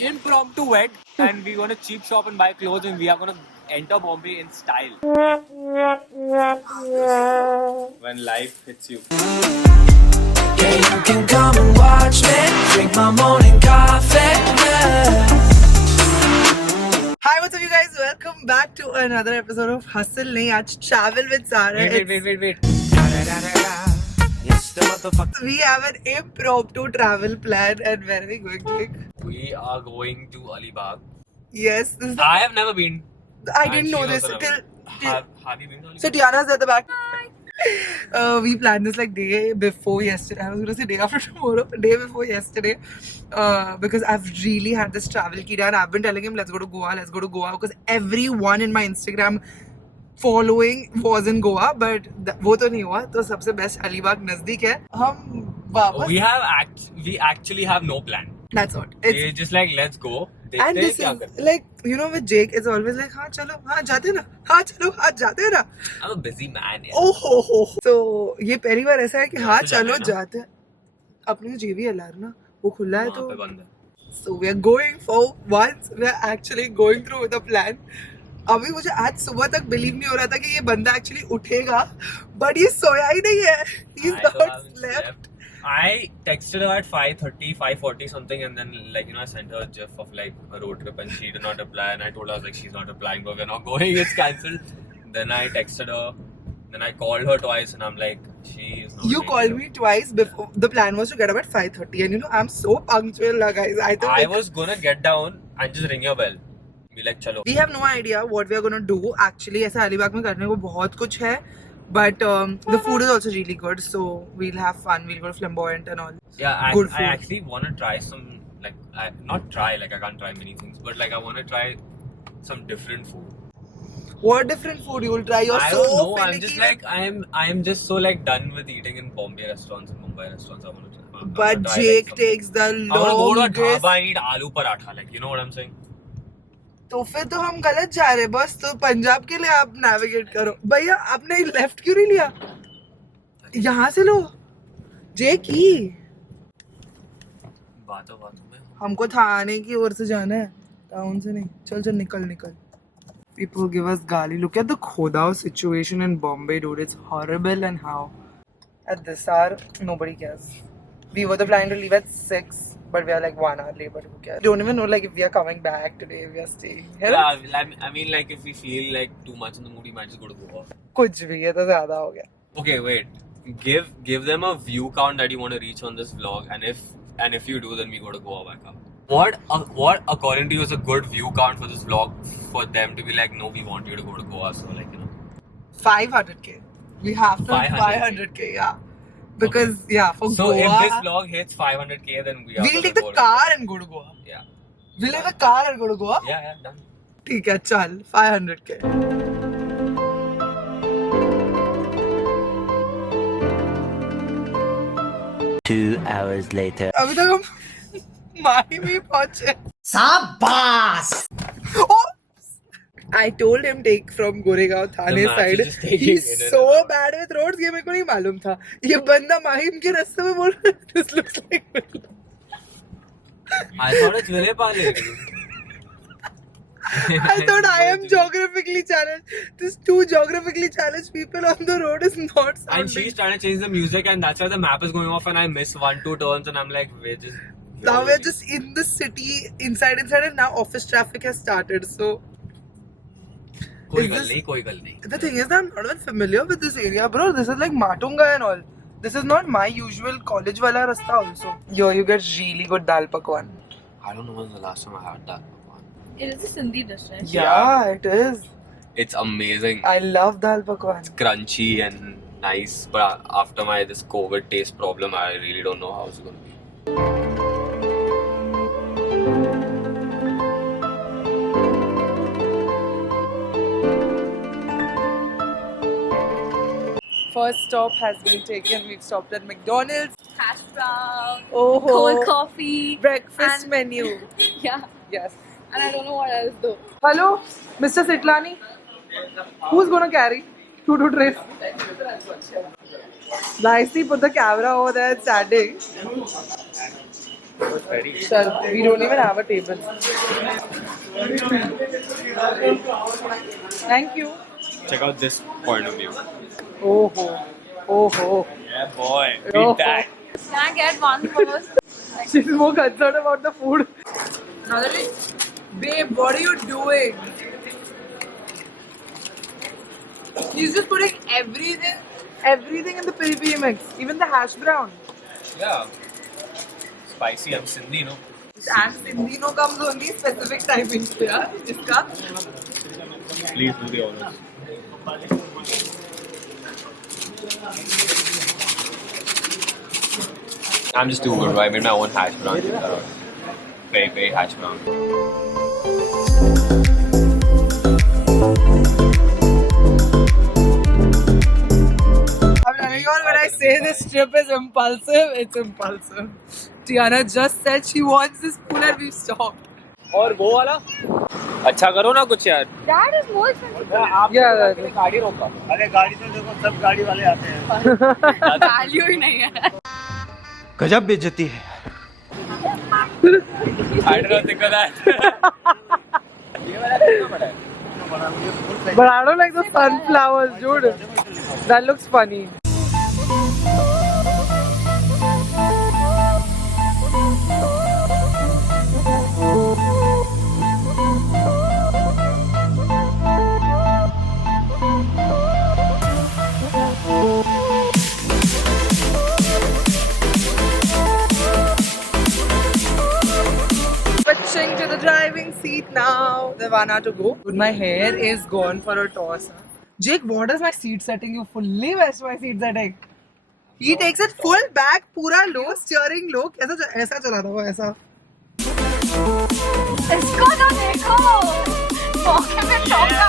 impromptu wed, and we're gonna cheap shop and buy clothes, and we are gonna enter Bombay in style. When life hits you. Yeah, you can come and watch me drink my morning coffee. Yeah. Hi, what's up, you guys? Welcome back to another episode of Hustle Nahi. Aaj travel with Sarah. Wait. Yes, the motherfucker. We have an impromptu travel plan, and where are we going, Jake? We are going to Alibaug. Yes, this is I have never been. I didn't know this till. Have you been to Alibaug? So Tiana's at the back. We planned this like day before yesterday. I was gonna say day after tomorrow, day before yesterday, because I've really had this travel kid and I've been telling him let's go to Goa, because everyone in my Instagram following was in Goa, but वो तो नहीं हुआ. तो सबसे best Alibag नजदीक है. हम वापस. We actually have no plan. That's what. It's just like let's go. And this is like, you know, with Jake, it's always like, हाँ चलो, हाँ जाते ना, हाँ चलो, हाँ जाते ना. I'm a busy man. Yeah. Oh ho. So ये पहली बार ऐसा है कि हाँ चलो जाते. अपने JVLR ना, वो खुला है तो. So we are going for once. We are actually going through with the plan. अभी मुझे आज सुबह तक बिलीव नहीं हो रहा था कि ये बंदा एक्चुअली उठेगा, बट ये सोया ही नहीं है. He's not slept. I texted her at 5:30, 5:40 something, and then like I sent her a gif of like a road trip, and she did not reply. And I told her, I was like, she's not replying, but we're not going. It's cancelled. Then I texted her. Then I called her twice, and I'm like, she is not. You called me twice before. The plan was to get up at 5:30, and I'm so punctual, guys. I was gonna get down and just ring your bell. Be like, chalo. We have no idea what we are gonna do. Actually, ऐसा अलीबाग में करने को बहुत कुछ है. But the food is also really good, so we'll have fun. We'll go to Flamboyant and all. Yeah, good food. I actually want to try some, like, not try, like I can't try many things, but like I want to try some different food. What different food you will try? You're I so don't know. finicky. I'm just like I'm just so like done with eating in Bombay restaurants and Mumbai restaurants. I want to. But Jake takes the longest. I want to go to a dhaba and eat aloo paratha. Like, you know what I'm saying? तो फिर तो हम गलत जा रहे हैं. बस तो पंजाब के लिए आप नेविगेट करो. भैया आपने लेफ्ट क्यों नहीं लिया? यहाँ से लो. जेक की बातों में हमको थाने की ओर से जाना है, टाउन से नहीं. चल निकल. People give us gali. Look at the khodao situation in Bombay, dude. It's horrible. And how at this hour nobody cares. We were planning to leave at 6. But we are like 1 hour late, but who cares? Don't even know like if we are coming back today, we are staying. Yeah, I mean like if we feel like too much in the mood, we might just go to Goa. कुछ भी ये तो ज़्यादा हो गया. Okay, wait. Give them a view count that you want to reach on this vlog, and if you do, then we go to Goa back up. What according to you is a good view count for this vlog for them to be like, no, we want you to go to Goa, so like 500k. We have to 500k, yeah. Because for so Goa. So if this vlog hits 500k, then we'll take the car and go to Goa. Yeah. We'll take the car and go to Goa. Yeah, done. ठीक है, चल 500k. 2 hours later. अभी तक हम माही में पहुंचे. Sabas! Oh! I told him take from Goregaon Thane side. He's so bad with roads. ये मेरे को नहीं मालूम था. ये बंदा माहिम के रास्ते में बोल रहा है. This looks like. I thought it's Vilepale. I thought I am geographically challenged. These two geographically challenged people on the road is not sounding. And she's trying to change the music, and that's why the map is going off, and I miss 1-2 turns, and I'm like, Now we're just in the city, inside, and now office traffic has started. So. कोई गल नहीं. The thing is that I'm not even familiar with this area, bro. This is like Matunga and all. This is not my usual college wala rasta also. Yo, you get really good dal pakwan. I don't know when the last time I had dal pakwan. It is a Sindhi dish, right? Yeah, it is. It's amazing. I love dal pakwan. It's crunchy and nice, but after this COVID taste problem, I really don't know how it's going to be. First stop has been taken. We've stopped at McDonald's. Hash brown, Oh, cold coffee, breakfast and- menu. Yeah, Yes. and I don't know what else though. Hello, Mr. Sitlani. Who's gonna carry 2 trays? Nicely put the camera over there. It's standing. Very. Shall we don't even have a table. Thank you. Check out this point of view. Oh ho. Yeah, boy. Oh. Beat that. Can I get one first? She's more concerned about the food. Nalini, babe, what are you doing? He's just putting everything in the piri mix, even the hash brown. Yeah. Spicy. I'm Sindhi, no? And Sindhino comes only specific timings पे यार इसका. Please do the honors. I'm just too good. I made my own hash brown. Very hash brown. I'm telling you all, when I say this trip is impulsive, it's impulsive. Tiana just said she wants this pool and we stopped. और वो वाला अच्छा करो ना कुछ यार. That is more expensive. Yeah, गाड़ी रोका. अरे गाड़ी तो देखो सब गाड़ी वाले आते हैं. Value ही नहीं है. गजब बेइज्जती है. I don't know think of that. ये वाला कितना बड़ा है? but I don't like the sunflowers, dude. That looks funny. Switching to the driving seat now. Nirvana to go. Dude, my hair is gone for a toss. Jake, what is my seat setting? You fully messed my seat setting. He takes it full back, पूरा low, steering low. ऐसा चलाता वो ऐसा. इसको तो देखो. मौके पे टोका.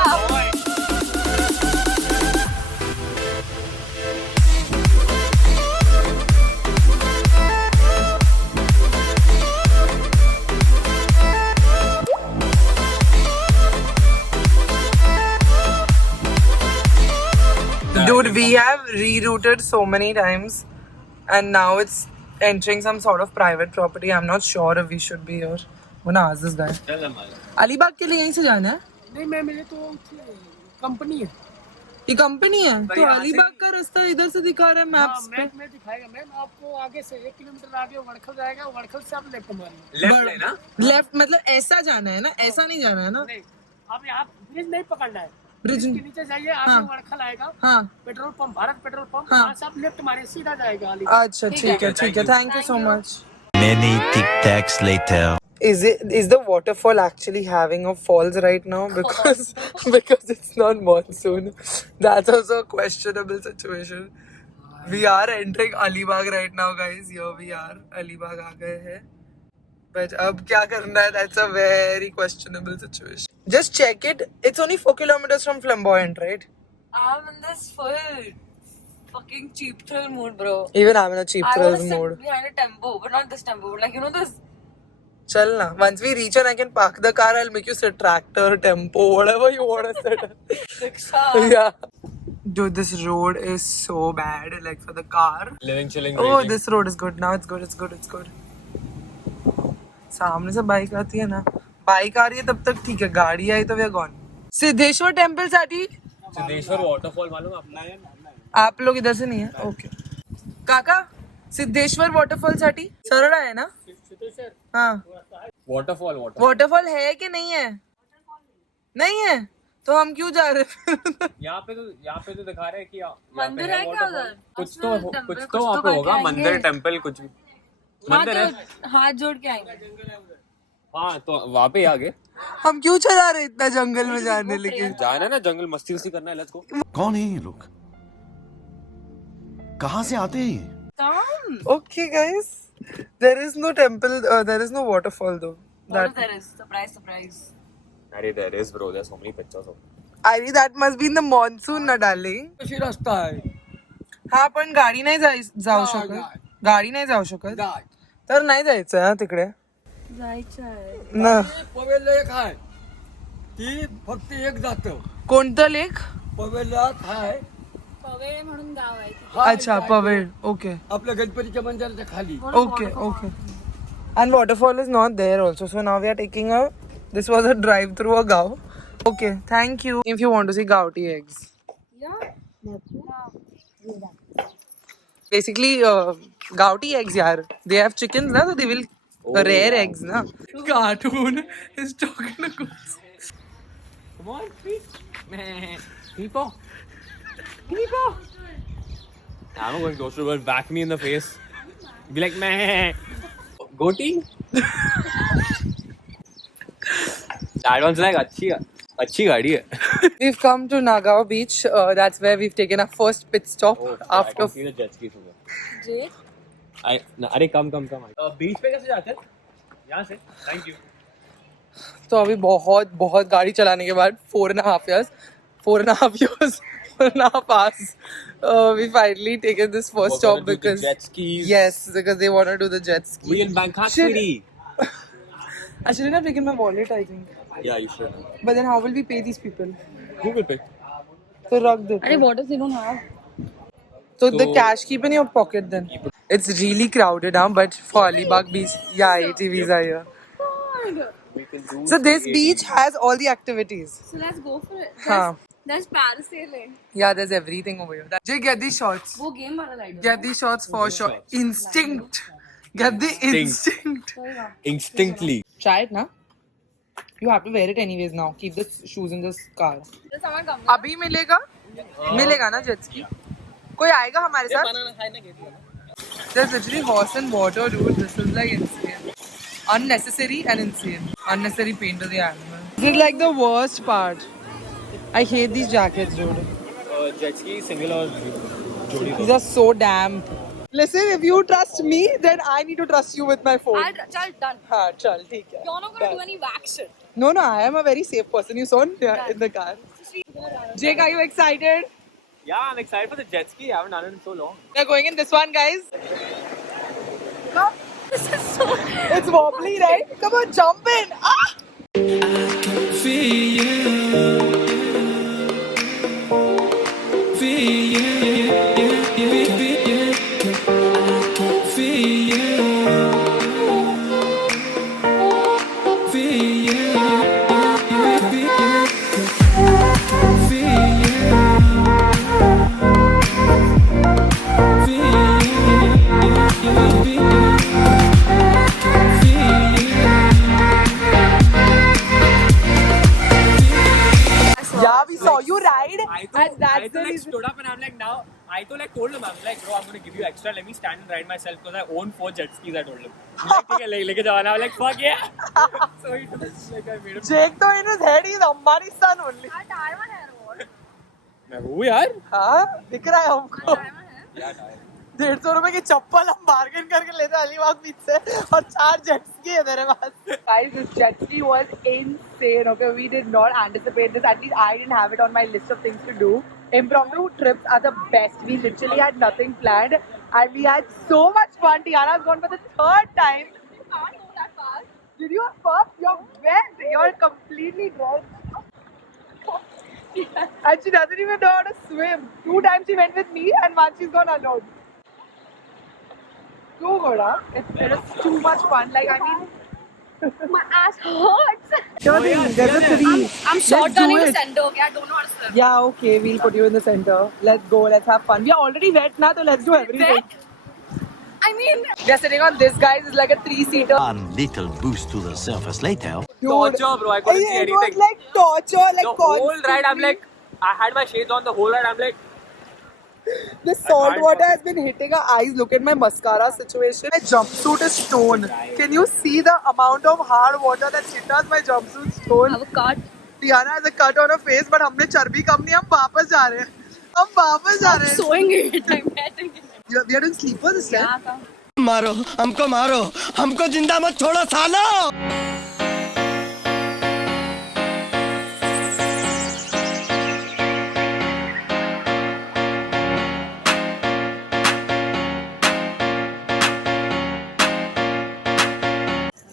Dude, we have rerouted so many times and now it's entering some sort of private property. I'm not sure if we should be here. I'm gonna ask this guy. Alibaug के लिए यहीं से जाना है? नहीं मैं मेरे तो कंपनी है. ये कंपनी है? तो अलीबाग का रास्ता इधर से दिखा रहा है मैप्स पे. मैप में दिखाएगा मैम आपको आगे से 1 किलोमीटर आगे वड़खल जाएगा. वड़खल से आप लेफ्ट मारेंगे. Left है ना? लेफ्ट मतलब ऐसा जाना है ना, ऐसा नहीं जाना है ना. नहीं आप यहाँ ब्रिज नहीं पकड़ना है. ब्रिज के नीचे जाइए आगे वड़खल आएगा. हाँ. Petrol pump Bharat petrol pump. हाँ. वहाँ से आप लेफ्ट मारे सीधा जाएगा. अच्छा ठीक है. Thank you so much. Many tic tacs later. Is the waterfall actually having a falls right now because it's not monsoon? That's also a questionable situation. We are entering Alibaug right now, guys. Here we are. Alibaug आ गए हैं. But अब क्या करना है? That's a very questionable situation. Just check it. It's only 4 kilometers from Flamboyant, right? I'm in this full fucking cheap thrill mood, bro. Even I'm in a cheap I thrill want to mood. sit behind a tempo, but not this tempo. But like, you know this. Chal na. Once we reach and I can park the car, I'll make you sit tractor, tempo, whatever you want to sit. Rickshaw. Yeah. Dude, this road is so bad, like for the car. Living, chilling, Oh, raging. this road is good. Now it's good. सामने से bike आती है ना. Bike आ रही है तब तक ठीक है. गाड़ी आई तो we are gone. Siddheshwar temple साठी. सिद्धेश्वर वाटरफॉल मालूम आपको? आप लोग इधर से नहीं है? ओके. काका सिद्धेश्वर वाटरफॉल साठी सरळ आहे ना? हाँ. वाटरफॉल है कि नहीं है? नहीं है तो हम क्यों जा रहे हैं? यहाँ पे तो दिखा रहे हैं कि मंदिर है क्या उधर? कुछ तो वहाँ पे होगा. मंदिर टेम्पल कुछ भी मंदिर है. हाथ जोड़ के आएंगे. हाँ तो वहाँ पे आगे हम क्यों चला रहे इतना जंगल में जाने लेके? जाना है ना जंगल. मस्ती वस्ती करना है. Let's go. कौन है ये लोग? कहाँ से आते हैं? Okay, guys. There is no temple. There is no waterfall though. What there is? Surprise. अरे there is bro. There's so many pictures of. I mean, that must be in the monsoon ना darling. कशी रस्ता आहे. हा पण गाडी नाही जाऊ शकत. गाडी नाही जाऊ शकत. तर नाही जायचं हा तिकडे. जायचं आहे. ना. पवेल लेक आहे. ती फक्त एक जातं. कोणतं लेक? पवेलात आहे. पवेळ म्हणून गाव आहे. अच्छा पवेळ. ओके. आपल्या गणपतीच्या मंदिराच्या खाली. Okay. And waterfall is not there also. So now we are taking a. This was a drive through a Gao. Okay, thank you. If you want to see Gouty eggs. Basically, Gouty eggs, yaar. They have chickens, na, so they will rare eggs, na. Cartoon is talking to goose. Come on, please. People. People. I'm going closer, but back me in the face. Be like, meh. Goatee? That one's like, achhi gaadi hai. We've come to Nagao Beach. That's where we've taken our first pit stop I after. can see the jet skis over there. अरे come. बीच पे कैसे जाते हैं? यहाँ से. Thank you. तो अभी बहुत गाड़ी चलाने के बाद 4.5 years, 4.5 hours, we finally taken this first stop because jet skis. Yes, because they want to do the jet ski. We in Bangkok Shit. City. I shouldn't have taken my wallet, I think. Yeah, you should. But then how will we pay these people? Google Pay. So rug the. Arey, what if they don't have? So the cash keep in your pocket then. It's really crowded now, but for Alibaug Beach, yeah, ATVs are here. We can do. So this beach has all the activities. So let's go for it. Huh. There's parasailing. Yeah, there's everything over here. Jay, get these shots. वो game वाला like. Get these shots for sure. Instinct. Get the instinct. Instantly. Try it, na? You have to wear it anyways now. Keep the shoes in this car. Does someone come? अभी मिलेगा? मिलेगा ना jet ski? कोई आएगा हमारे साथ? There's literally horse and water, dude. This is like insane. Unnecessary and insane. Unnecessary pain to the animal. This is like the worst part. I hate these jackets, dude. Jet ski single or jodi. These are so damp. Listen, if you trust me, then I need to trust you with my phone. Chal, done. हाँ, चल ठीक है. You're not gonna do any wax shit. No, I am a very safe person. You saw in the car. Jake, are you excited? Yeah, I'm excited for the jet ski. I haven't done it in so long. We're going in this one, guys. Come. This is so. It's wobbly, right? Come on, jump in. Ah! Yeah, we saw you ride, and that's the reason. Stood up and I'm like, now, I told him, I'm like, bro, I'm going to give you extra. Let me stand and ride myself because I own 4 jet skis, I told him. He's like, take it, leke jao. And I was like, fuck yeah. So he took it, like, I made him. Jake, though, in his head, he's Ambani's son only. I tie my hair over. मैं हूँ यार. हाँ, दिख रहा है हमको. Tie my hair. क्या tyre? 150 रुपए की चप्पल हम बार्गेन करके लेते हैं अलीबाग बीच से और 4 जेट स्की है मेरे पास. Guys, this jet ski was insane. Okay, we did not anticipate this. At least I didn't have it on my list of things to do. Impromptu trips are the best. We literally had nothing planned and we had so much fun. Tiana's gone for the 3rd time. You can't go that fast. Did you have fun? You're wet. You're completely drenched. And she doesn't even know how to swim. 2 times she went with me and once she's gone alone. Too good, huh? It is too much fun. Like, I mean, My ass hurts. there's a tree. I'm shotgunning the center, okay? I don't know how to swim. Yeah, okay, we'll put you in the center. Let's go, let's have fun. We are already wet now, so let's do everything. Wet? I mean, We are sitting on this, guys. It's like a 3-seater. One little boost to the surface later. Torture, bro. I couldn't see It anything. was like torture, like The whole ride, I'm constantly. like, I had my shades on the whole ride. I'm like, The salt water has been hitting our eyes. Look at my mascara situation. My jumpsuit is stone. Can you see the amount of hard water that hit us? My jumpsuit stone. have a cut. Tiana has a cut on her face, but हमने चर्बी कम नहीं. हम वापस जा रहे हैं. हम वापस जा रहे हैं. Sewing it. I'm getting it. We are doing sleepers this time. Yeah, come. मारो हमको जिंदा मत छोड़ो सालो.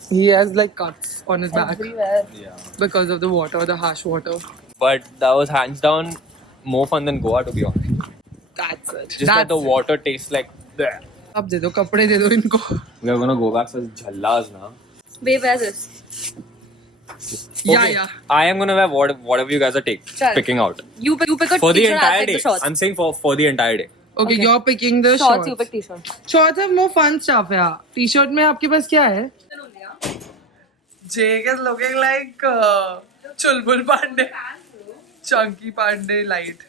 He has like cuts on his back Everywhere. because of the water, the harsh water. but that was hands down more fun than Goa, to be honest. That's it. Just that the water tastes like bleh. आप दे दो कपड़े दे दो इनको. We are gonna go back to Jhallas now. Babe, wear this. Yeah, yeah. I am gonna wear whatever you guys are picking out. You pick a For the t-shirt, I'll entire pick day. the shorts. I'm saying for the entire day. Okay, you're picking the Shorts, shorts. you pick t-shirt. Shorts have more fun stuff, yeah. T-shirt में आपके पास क्या है? Jake is looking like Chulbul Pandey. Chunky Pandey light.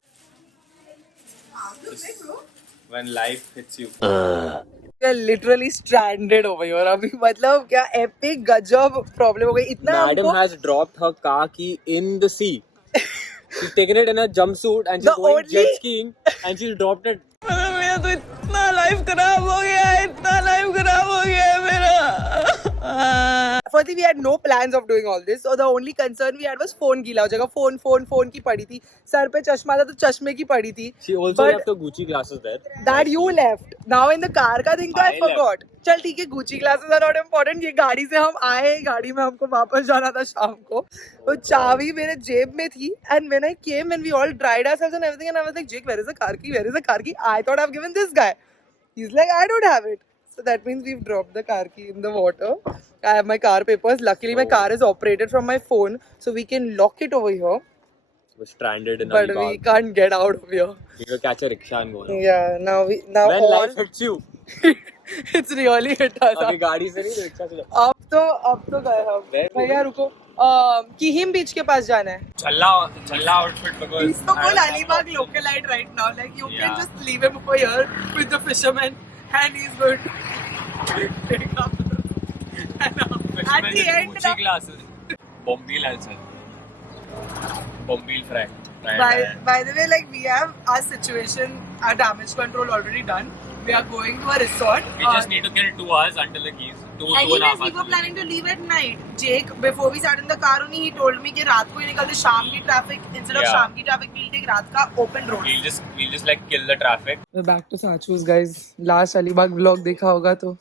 When life hits you. We are literally stranded over here. अभी मतलब क्या epic गजब problem हो गई. इतना Madam हमको has dropped her car key in the sea. She's taken it in a jumpsuit and she's The going only- jet skiing and she's dropped it. मेरा तो इतना लाइफ खराब हो गया है, इतना लाइफ खराब हो गया है मेरा. Firstly, we had no plans of doing all this. So the only concern we had was phone गीला हो जाएगा. phone की पड़ी थी. सर पे चश्मा था तो चश्मे की पड़ी थी. She also But left her Gucci glasses there. that you left. Now in the car का thing तो I forgot. चल ठीक है, Gucci glasses are not important. ये गाड़ी से हम आए, गाड़ी में हमको वापस जाना था शाम को. तो चाबी मेरे जेब में थी. And when I came and we all dried ourselves and everything, and I was like, Jake, where is the car key? Where is the car key? I thought I've given this guy. He's like, I don't have it. So that means we've dropped the car key in the water. I have my car papers. Luckily, my car is operated from my phone, so we can lock it over here. We're stranded in But Alibaug. we can't get out of here. We will catch a rickshaw and go now. Yeah, now When all life hits you. it's really hit us. अभी गाड़ी से नहीं rickshaw से जाओ. अब तो गए हम. भैया रुको. किहिम बीच के पास जाना है. Challa outfit because He's so cool. Alibaug localite right now. Like you can just leave him over here with the fisherman, and he's going to take up. At the end, Gucci glasses. Bombil also. Bombil fry. by the way, like we have our situation, our damage control already done. We are going to a resort. We just need to get 2 hours until the keys. Two and a half we were hours. planning to leave at night. Jake, before we sat in the car, only he told me कि रात को ही निकलते शाम की traffic instead of Yeah. शाम की traffic we'll take रात का open road. We'll just like kill the traffic. We're back to Sachu's, guys. Last Alibaug vlog देखा होगा तो.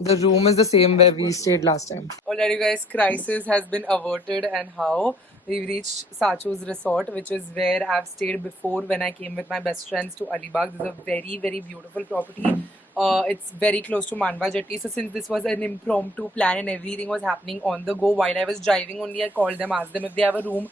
The room is the same where we stayed last time. Alright, you guys, crisis has been averted, and how we've reached Sachu's resort, which is where I've stayed before when I came with my best friends to Alibaug. This is a very, very beautiful property. It's very close to Manwa Jetty. So since this was an impromptu plan and everything was happening on the go while I was driving only, I called them, asked them if they have a room.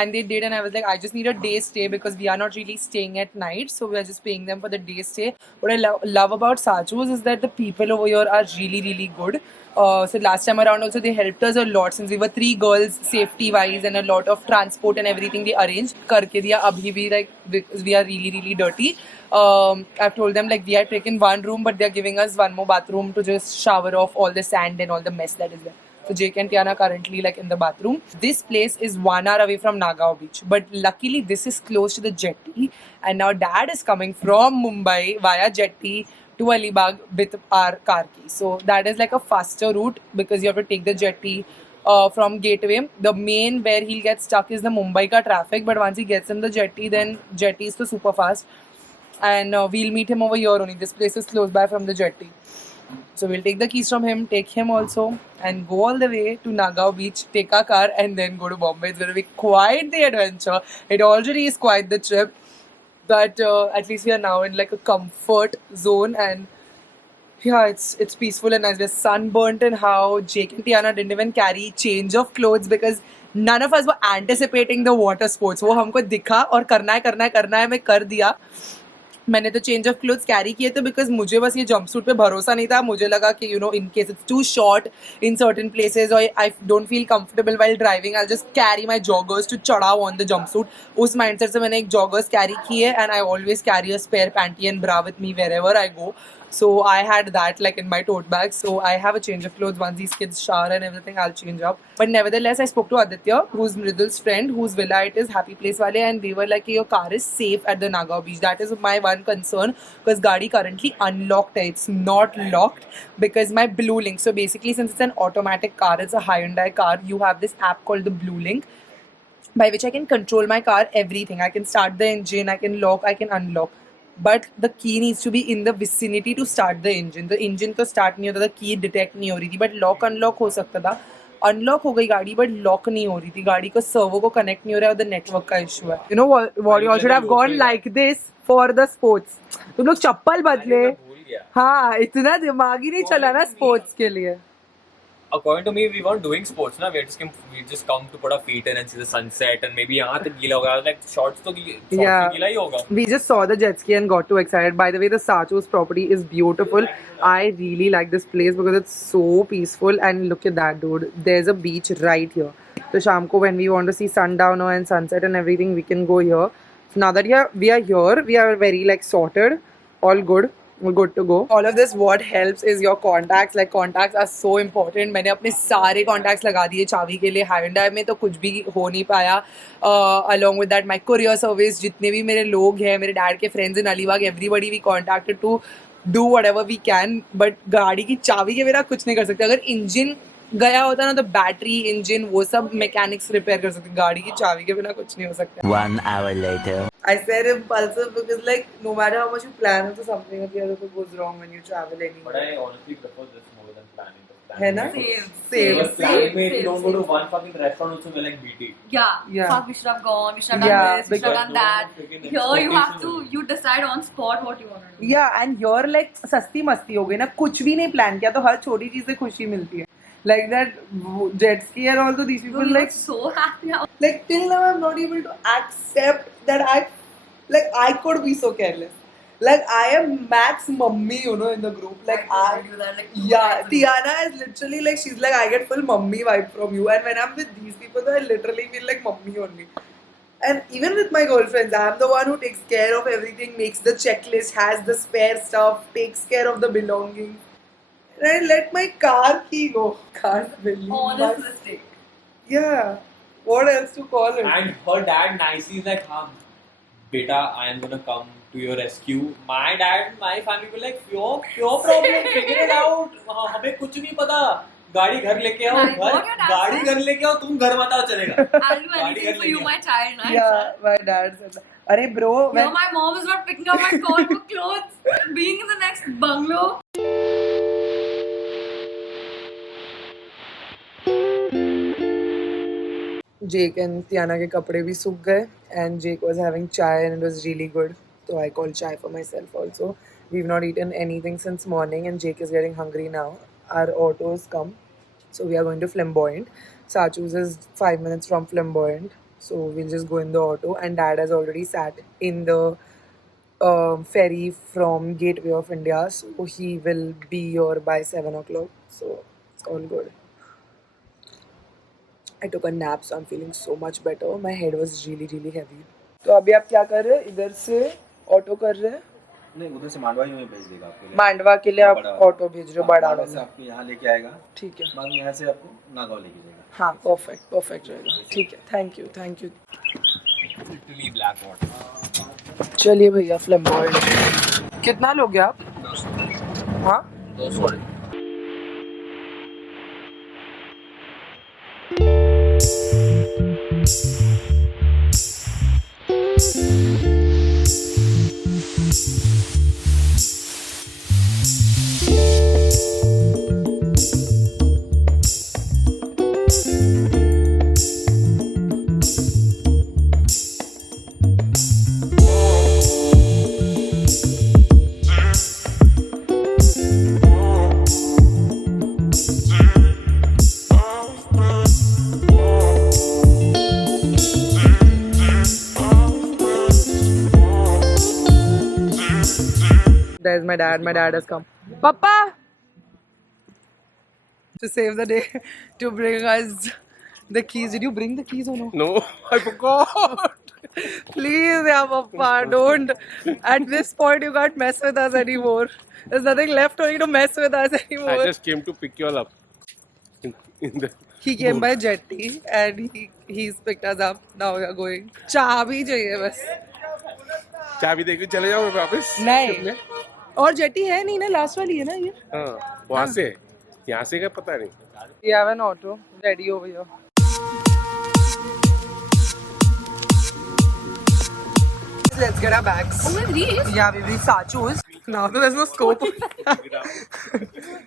And they did, and I was like, I just need a day stay because we are not really staying at night, so we are just paying them for the day stay. What I love about Sachu's is that the people over here are really, really good. So last time around also they helped us a lot since we were 3 girls, safety wise, and a lot of transport and everything they arranged. Karke diya abhi bhi, like because we are really, really dirty. I've told them like we had taken 1 room, but they're giving us 1 more bathroom to just shower off all the sand and all the mess that is there. So Jake and Tiana currently like in the bathroom. This place is 1 hour away from Nagaon beach, but luckily this is close to the jetty. And now Dad is coming from Mumbai via jetty to Alibaug with our car key. So that is like a faster route because you have to take the jetty from Gateway. The main where he'll get stuck is the Mumbai ka traffic, but once he gets in the jetty, then jetty is so super fast. And we'll meet him over here only. This place is close by from the jetty. So we'll take the keys from him, take him also, and go all the way to Nagaon beach, take our car, and then go to Bombay. It's going to be quite the adventure. It already is quite the trip, but at least we are now in like a comfort zone, and yeah, it's peaceful and nice. We're sunburnt, and how Jake and Tiana didn't even carry change of clothes because none of us were anticipating the water sports. वो हमको दिखा और करना है मैं कर दिया. मैंने तो चेंज ऑफ क्लोथ्स कैरी किए थे बिकॉज मुझे बस ये जंपसूट पे भरोसा नहीं था. मुझे लगा कि you know in case it's too short in certain places और I don't feel comfortable while driving, I just carry my joggers to चढ़ाओ ऑन द जंपसूट. उस माइंडसेट से मैंने एक जॉगर्स कैरी किए and I always carry a spare panty and bra with me wherever I go. So I had that like in my tote bag. So I have a change of clothes. Once these kids shower and everything, I'll change up. But nevertheless, I spoke to Aditya, who's Mridul's friend, whose villa it is, Happy Place wale, and they were like, your car is safe at the Nagaon beach. That is my one concern because gaadi currently unlocked. It's not locked because my Blue Link. So basically, since it's an automatic car, it's a Hyundai car, you have this app called the Blue Link by which I can control my car, everything. I can start the engine, I can lock, I can unlock. But the key needs to be in the vicinity to start the engine. The engine तो start नहीं होता था, key detect नहीं हो रही थी, but lock unlock हो सकता था. Unlock हो गई गाड़ी, but lock नहीं हो रही थी. गाड़ी को servo को connect नहीं हो रहा है और the network का issue है. You know what you all should have gone like this for the sports. तुम लोग चप्पल बदले. हाँ इतना दिमाग ही नहीं चला ना स्पोर्ट्स के लिए. According to me, we weren't doing sports, na. We just come to put our feet in and see the sunset, and maybe यहाँ तक गीला होगा. Like shorts तो गीला ही होगा. We just saw the jet ski and got too excited. By the way, the Sachu's property is beautiful. I really like this place because it's so peaceful. And look at that, dude. There's a beach right here. So शाम को when we want to see sundown and sunset and everything, we can go here. So now that we are here, we are very like sorted, all good. We're good to go. All of this, what helps is your contacts. Like contacts are so important. मैंने अपने सारे contacts लगा दिए चाबी के लिए. Hyundai में तो कुछ भी हो नहीं पाया. Along with that, my courier service, जितने भी मेरे लोग हैं, मेरे dad के friends in Alibaug, everybody we contacted to do whatever we can. But गाड़ी की चाबी के बिना कुछ नहीं कर सकते. अगर engine गया होता ना तो बैटरी इंजन वो सब मैकेनिक्स रिपेयर कर सकते. गाड़ी की चाबी के बिना कुछ नहीं हो सकता. 1 hour later. I said impulsive because like no matter how much you plan into something or the other thing goes wrong when you travel anywhere. But I honestly prefer this more than planning. है ना? Same. Planning में if you don't go to one fucking restaurant also we're like BT. Yeah. Fuck, we should have gone. We should have done this. We should have done that. Here you have to decide on spot what you want to do. Yeah, and you're like सस्ती मस्ती हो गई ना. कुछ भी नहीं plan किया तो हर छोटी चीज से खुशी मिलती है. Like that jet ski and also these people Dude, like so happy. like till now I'm not able to accept that I could be so careless. Like I am Matt's mummy, you know, in the group. Like I do that. Like, yeah, Tiana is literally like she's like I get full mummy vibe from you, and when I'm with these people, I literally feel like mummy only. And even with my girlfriends, I'm the one who takes care of everything, makes the checklist, has the spare stuff, takes care of the belongings. And I let my car key go. Can't believe honest mistake. Yeah. What else to call it? And her dad nicely is like, beta, I am gonna come to your rescue. My dad, my family were like, pure problem, figure it out. हमें कुछ नहीं पता. गाड़ी घर लेके आओ, गाड़ी घर लेके आओ, तुम घर बताओ चलेगा. I'll do anything for you, my child. Nice. Yeah, my dad said that. Arey bro, No, my mom is not picking up my call for clothes. Being in the next bungalow. Jake and Tiana के कपड़े भी सूख गए and Jake was having chai and it was really good. So I called chai for myself also. We've not eaten anything since morning and Jake is getting hungry now. Our autos come. So we are going to Flamboyant. Sachu's is 5 minutes from Flamboyant. So we'll just go in the auto and dad has already sat in the ferry from Gateway of India. So he will be here by 7 o'clock. So it's all good. I took a nap, so I'm feeling so much better. My head was really, really heavy. तो अभी आप क्या कर रहे हैं? इधर से auto कर रहे हैं? नहीं, उधर से मांडवा ही में भेज देगा आपके लिए. मांडवा के लिए आप ऑटो भेज रहे हो बड़ा वाला? से आपको यहाँ लेके आएगा. ठीक है. बाद में यहाँ से आपको नागांव लेके जाएगा. हाँ, परफेक्ट रहेगा. ठीक है. Thank you. Literally black water. चलिए भैया फ्लैम्बॉयंट. कितना लोगे आप? 200. हाँ? 200. There's my dad. My dad has come. Papa! To save the day, to bring us the keys. Did you bring the keys or no? No, I forgot. Please, yeah, Papa, don't. At this point, you can't mess with us anymore. There's nothing left for you to mess with us anymore. I just came to pick you all up. In the He came by jetty and he's picked us up. Now we are going. चाबी चाहिए बस. चाबी देके चले जाओ वापस. नहीं. और जेटी है नहीं ना, लास्ट वाली है ना ये. हाँ, वहाँ से. यहाँ से क्या पता नहीं. We have an auto ready over here. Let's get our bags. Oh, we've reached. Yeah, we've reached Sachu's. Now there's no scope.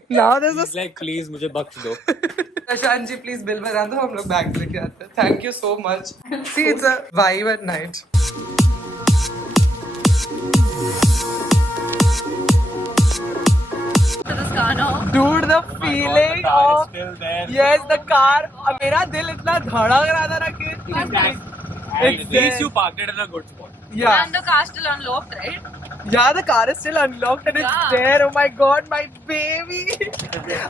Now there's no. He's like, please मुझे बख्श दो. प्रशांत जी प्लीज बिल बना दो, हम लोग बैग लेके आते हैं. Thank you so much. See it's a vibe at night. no? Dude, the feeling of Still there. yes, the car. मेरा दिल इतना धड़क रहा था ना कि At least you parked it in a good spot. yeah. And the car still unlocked, right? Yeah, the car is still unlocked and it's Yeah. there. Oh my god, my baby!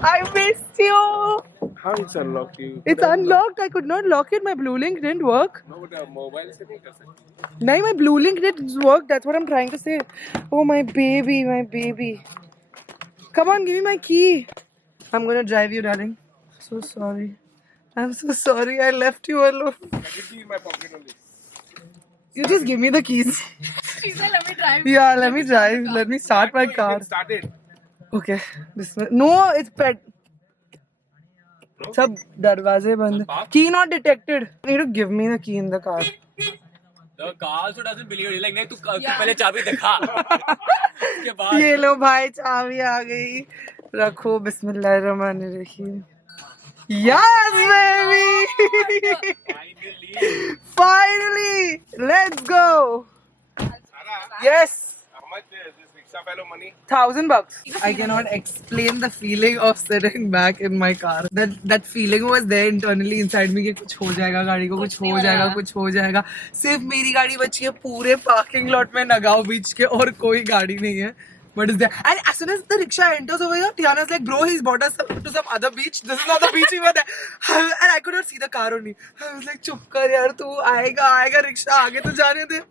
I missed you. How it's unlocked? You It's unlocked. I could not lock it. My blue link didn't work. No, but mobile se nahi kar sakte. No, my blue link didn't work. That's what I'm trying to say. Oh my baby, my baby. Come on, give me my key. I'm gonna drive you, darling. So sorry. I'm so sorry. I left you alone. Let it be in my pocket only. You just give me the keys. She said, let me drive. Yeah, let me drive. Let me start my car. It started. Okay. No, it's pet. सब दरवाजे बंद. Key not detected. You need to give me the key in the car. The car also doesn't believe it. Like, नहीं तू पहले चाबी दिखा. उसके बाद. ये लो भाई चाबी आ गई. रखो बिस्मिल्लाहिर्रहमानिर्रहीम. Yes, baby! Finally! Let's go! Yes! How much is this rickshaw fellow money? $1,000. I cannot explain the feeling of sitting back in my car. That feeling was there internally inside me कि कुछ हो जाएगा गाड़ी को, कुछ हो जाएगा, कुछ हो जाएगा. सिर्फ मेरी गाड़ी बची है पूरे पार्किंग लॉट में नगांव बीच के और कोई गाड़ी नहीं है. What is there? And as soon as the rickshaw enters over here, Tiana's like, bro, he's brought us to some other beach. This is not the beach we were there. And I could not see the car only. I was like, chup kar yaar, tu आएगा rickshaw आगे तो जाने दे.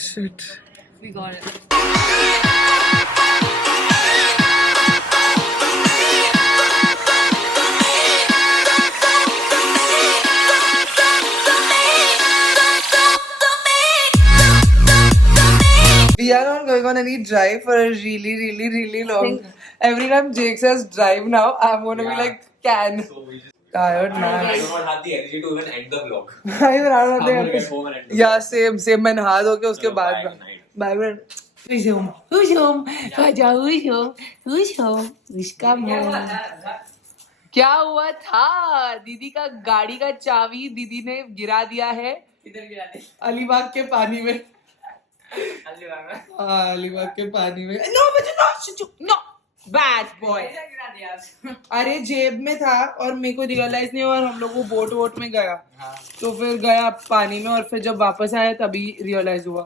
Shit. We got it. We are not going on any drive for a really long time. Every time Jake says drive now, I'm going to be like, can. So we just. Tired I man. do not have the energy to even end the vlog. I even I don't I'm gonna get home and end the Yeah, same. मैं नहा धो के उसके चलो, बाद. bye, good night. Bye bye. Who's home? Who's home? Who's home? उसका मुंह. क्या हुआ था? दीदी का गाड़ी का चाबी दीदी ने गिरा दिया है. किधर गिरा दे? अलीबाग के पानी में. अलीबाग के पानी में. No, but no, bad boy. अरे जेब में था और मेरे को रियलाइज नहीं हुआ और हम लोग वो बोट में गया. तो फिर गया पानी में और फिर जब वापस आया तभी रियलाइज हुआ.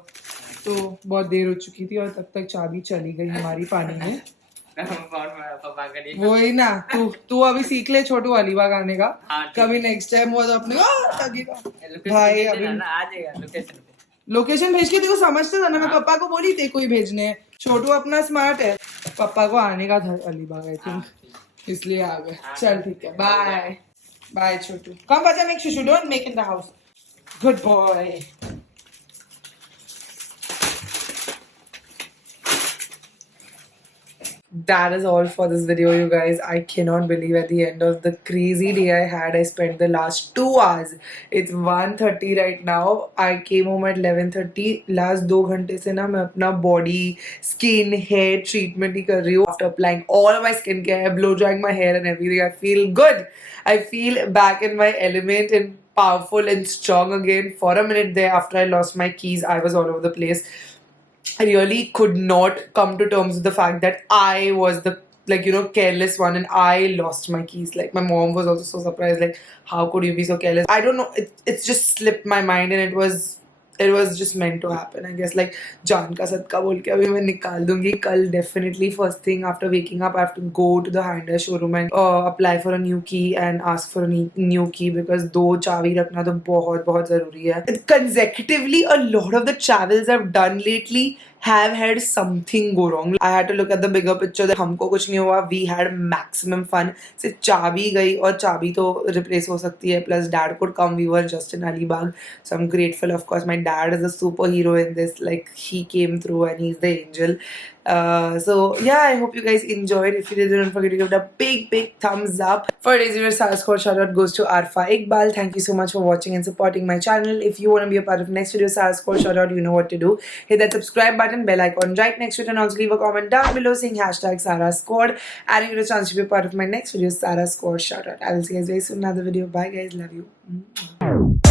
तो बहुत देर हो चुकी थी और तब तक चाबी चली गई हमारी पानी में. वही ना. तू अभी सीख ले छोटू अलीबाग आने का. कभी नेक्स्ट टाइम वो तो अपने भाई अभी लोकेशन भेज के देखो समझते था ना. मैं पापा को बोली थी कोई भेजने. छोटू अपना स्मार्ट है. पापा को आने का था अलीबाग आई थिंक इसलिए आ गए. चल ठीक है. Bye bye Chhotu. कम बचा मेक शुशु don't make in the house. Good boy. That is all for this video, you guys. I cannot believe at the end of the crazy day I had, I spent the last 2 hours. It's 1:30 right now. I came home at 11:30. Last 2 घंटे से ना मैं अपना body, skin, hair treatment ही कर रही हूँ. After applying all of my skincare, blow drying my hair and everything, I feel good. I feel back in my element and powerful and strong again. For a minute there, after I lost my keys, I was all over the place. I really could not come to terms with the fact that I was the careless one and I lost my keys. Like my mom was also so surprised, like how could you be so careless? I don't know, it's just slipped my mind and it was just meant to happen. I guess like जान का सदका बोल के अभी मैं निकाल दूंगी. कल definitely first thing after waking up I have to go to the handler showroom and apply for a new key and ask for a new key because 2 चाबी रखना तो बहुत ज़रूरी है. Consecutively a lot of the travels I've done lately have had something go wrong. I had to look at the bigger picture that हमको कुछ नहीं हुआ. We had maximum fun. सिर्फ चाबी गई और चाबी तो replace हो सकती है. Plus dad could come. We were just in Alibaug. So I'm grateful. Of course, my dad is a superhero in this. Like he came through and he's the angel. So yeah, I hope you guys enjoyed. If you did, don't forget to give it a big thumbs up. For today's video, Sarah's code shout out goes to Arfa Iqbal. Thank you so much for watching and supporting my channel. If you want to be a part of next video, Sarah's code shout out, you know what to do. Hit that subscribe button, bell icon right next to it, and also leave a comment down below saying hashtag Sarah's Squad. And you get a chance to be a part of my next video, Sarah's Squad shout out. I will see you guys very soon in another video. Bye guys, love you.